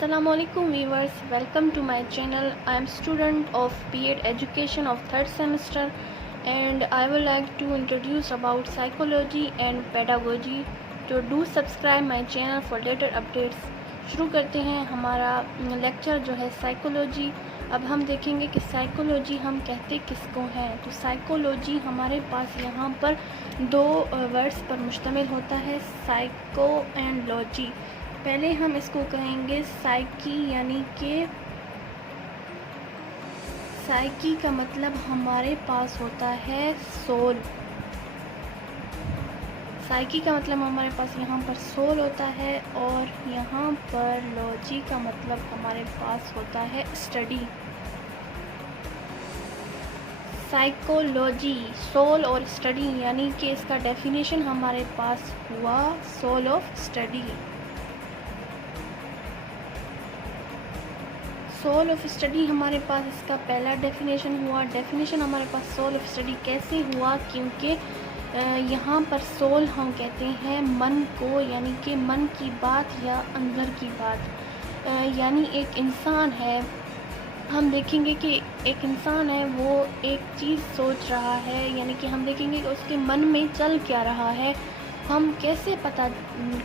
Assalamualaikum viewers, welcome to my channel. I am student of B.Ed Education of 3rd semester and I would like to introduce about psychology and pedagogy. So do subscribe my channel for later updates. शुरू करते हैं हमारा lecture जो है psychology. अब हम देखेंगे कि साइकोलॉजी हम कहते किसको हैं। तो साइकोलॉजी हमारे पास यहाँ पर दो वर्ड्स पर मुश्तमिल होता है, साइको एंड लॉजी। पहले हम इसको कहेंगे साइकी, यानी कि साइकी का मतलब हमारे पास होता है सोल। साइकी का मतलब हमारे पास यहाँ पर सोल होता है और यहाँ पर लॉजी का मतलब हमारे पास होता है स्टडी। साइकोलॉजी, सोल और स्टडी, यानी कि इसका डेफिनेशन हमारे पास हुआ soul of study. Soul of study हमारे पास इसका पहला डेफिनेशन हुआ। डेफिनेशन हमारे पास सोल ऑफ स्टडी कैसे हुआ, क्योंकि यहाँ पर सोल हम कहते हैं मन को, यानी कि मन की बात या अंदर की बात। यानी एक इंसान है, हम देखेंगे कि एक इंसान है, वो एक चीज़ सोच रहा है, यानी कि हम देखेंगे कि उसके मन में चल क्या रहा है। हम कैसे पता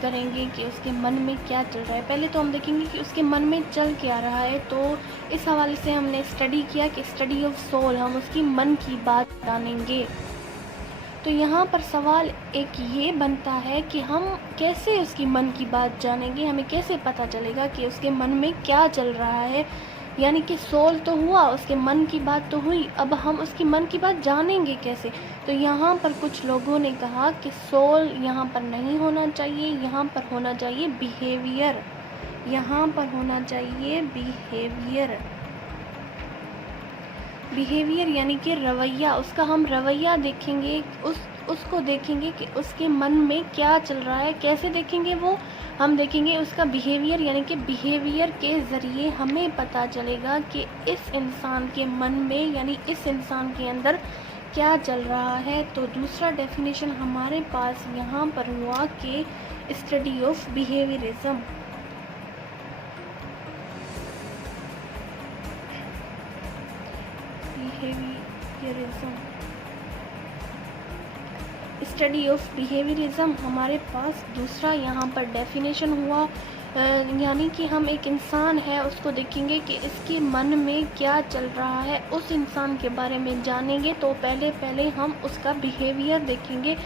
करेंगे कि उसके मन में क्या चल रहा है? पहले तो हम देखेंगे कि उसके मन में चल क्या रहा है। तो इस हवाले से हमने स्टडी किया कि स्टडी ऑफ सोल, हम उसकी मन की बात जानेंगे। तो यहाँ पर सवाल एक ये बनता है कि हम कैसे उसकी मन की बात जानेंगे, हमें कैसे पता चलेगा कि उसके मन में क्या चल रहा है। यानी कि सोल तो हुआ, उसके मन की बात तो हुई, अब हम उसकी मन की बात जानेंगे कैसे? तो यहाँ पर कुछ लोगों ने कहा कि सोल यहाँ पर नहीं होना चाहिए, यहाँ पर होना चाहिए बिहेवियर। यहाँ पर होना चाहिए बिहेवियर। बिहेवियर यानी कि रवैया, उसका हम रवैया देखेंगे, उसको देखेंगे कि उसके मन में क्या चल रहा है। कैसे देखेंगे वो? हम देखेंगे उसका बिहेवियर, यानी कि बिहेवियर के ज़रिए हमें पता चलेगा कि इस इंसान के मन में, यानी इस इंसान के अंदर क्या चल रहा है। तो दूसरा डेफिनेशन हमारे पास यहाँ पर हुआ कि study of behaviourism. Study of behaviourism हमारे पास दूसरा यहाँ पर डेफिनेशन हुआ। यानी कि हम एक इंसान है, उसको देखेंगे कि इसके मन में क्या चल रहा है, उस इंसान के बारे में जानेंगे। तो पहले हम उसका बिहेवियर देखेंगे,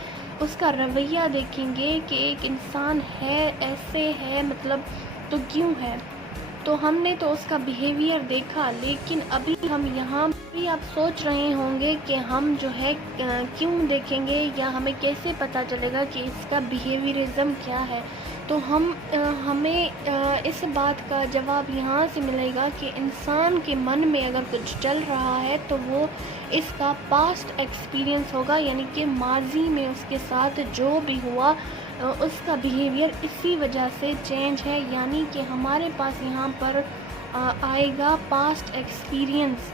उसका रवैया देखेंगे कि एक इंसान है, ऐसे है, मतलब तो क्यों है। तो हमने तो उसका बिहेवियर देखा, लेकिन अभी हम यहाँ भी आप सोच रहे होंगे कि हम जो है क्यों देखेंगे या हमें कैसे पता चलेगा कि इसका बिहेवियरिज्म क्या है। तो हमें इस बात का जवाब यहाँ से मिलेगा कि इंसान के मन में अगर कुछ चल रहा है तो वो इसका पास्ट एक्सपीरियंस होगा, यानी कि माजी में उसके साथ जो भी हुआ उसका बिहेवियर इसी वजह से चेंज है। यानी कि हमारे पास यहाँ पर आएगा पास्ट एक्सपीरियंस।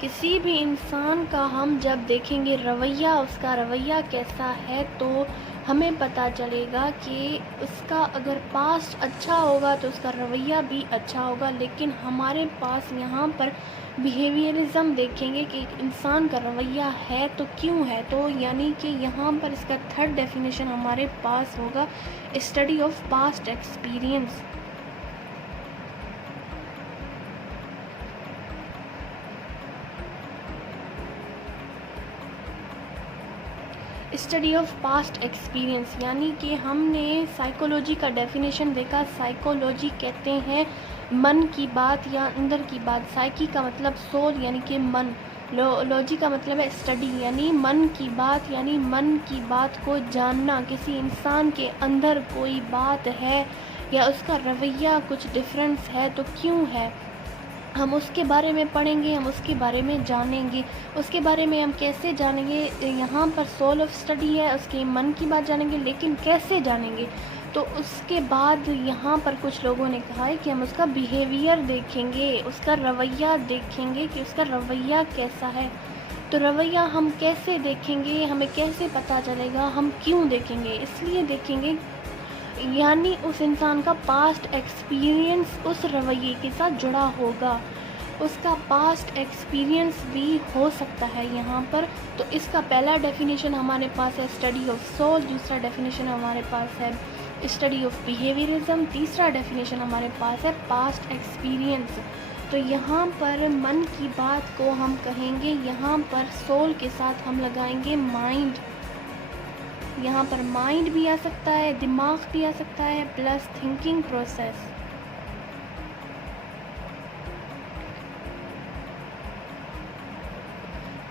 किसी भी इंसान का हम जब देखेंगे रवैया, उसका रवैया कैसा है, तो हमें पता चलेगा कि उसका अगर पास्ट अच्छा होगा तो उसका रवैया भी अच्छा होगा। लेकिन हमारे पास यहाँ पर बिहेवियरिज्म देखेंगे कि एक इंसान का रवैया है तो क्यों है। तो यानी कि यहाँ पर इसका थर्ड डेफिनेशन हमारे पास होगा study of past experience. Study of past experience, यानी कि हमने साइकोलॉजी का डेफिनेशन देखा। साइकोलॉजी कहते हैं मन की बात या अंदर की बात। साइकी का मतलब सोल, यानी कि मन। लॉजी का मतलब है स्टडी, यानी मन की बात, यानी मन की बात को जानना। किसी इंसान के अंदर कोई बात है या उसका रवैया कुछ डिफरेंस है तो क्यों है, हम उसके बारे में पढ़ेंगे, हम उसके बारे में जानेंगे। उसके बारे में हम कैसे जानेंगे? यहाँ पर सोल ऑफ स्टडी है, उसके मन की बात जानेंगे, लेकिन कैसे जानेंगे? तो उसके बाद यहाँ पर कुछ लोगों ने कहा है कि हम उसका बिहेवियर देखेंगे, उसका रवैया देखेंगे कि उसका रवैया कैसा है। तो रवैया हम कैसे देखेंगे, हमें कैसे पता चलेगा, हम क्यों देखेंगे? इसलिए देखेंगे यानी उस इंसान का पास्ट एक्सपीरियंस उस रवैये के साथ जुड़ा होगा, उसका पास्ट एक्सपीरियंस भी हो सकता है यहाँ पर। तो इसका पहला डेफिनेशन हमारे पास है स्टडी ऑफ सोल, दूसरा डेफिनेशन हमारे पास है स्टडी ऑफ बिहेवियरिज्म, तीसरा डेफिनेशन हमारे पास है पास्ट एक्सपीरियंस। तो यहाँ पर मन की बात को हम कहेंगे, यहाँ पर सोल के साथ हम लगाएंगे माइंड। यहाँ पर माइंड भी आ सकता है, दिमाग भी आ सकता है, plus thinking process.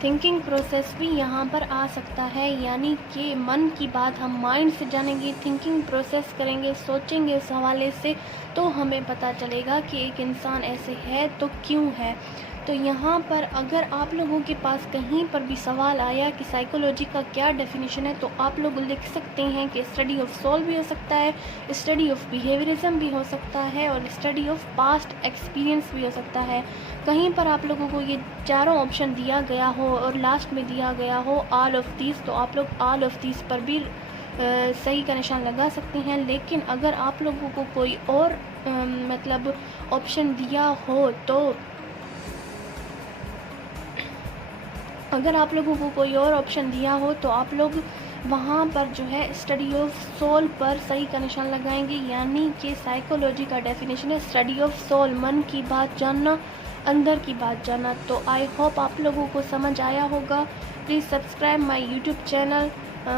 Thinking process भी यहाँ पर आ सकता है, यानी कि मन की बात हम माइंड से जानेंगे, थिंकिंग प्रोसेस करेंगे, सोचेंगे उस हवाले से, तो हमें पता चलेगा कि एक इंसान ऐसे है तो क्यों है। तो यहाँ पर अगर आप लोगों के पास कहीं पर भी सवाल आया कि साइकोलॉजी का क्या डेफिनेशन है, तो आप लोग लिख सकते हैं कि स्टडी ऑफ सोल भी हो सकता है, स्टडी ऑफ बिहेवियरिज्म भी हो सकता है, और स्टडी ऑफ पास्ट एक्सपीरियंस भी हो सकता है। कहीं पर आप लोगों को ये चारों ऑप्शन दिया गया हो और लास्ट में दिया गया हो ऑल ऑफ दीज, तो आप लोग ऑल ऑफ दीज पर भी सही का निशान लगा सकते हैं। लेकिन अगर आप लोगों को कोई और मतलब ऑप्शन दिया हो, तो अगर आप लोगों को कोई और ऑप्शन दिया हो तो आप लोग वहाँ पर जो है स्टडी ऑफ सोल पर सही का निशान लगाएंगे, यानी कि साइकोलॉजी का डेफिनेशन है स्टडी ऑफ सोल, मन की बात जानना, अंदर की बात जानना। तो आई होप आप लोगों को समझ आया होगा। Please subscribe my YouTube channel.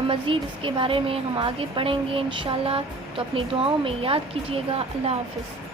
मज़ीद इसके बारे में हम आगे पढ़ेंगे इंशाल्लाह। तो अपनी दुआओं में याद कीजिएगा। अल्लाह हाफ़िज़।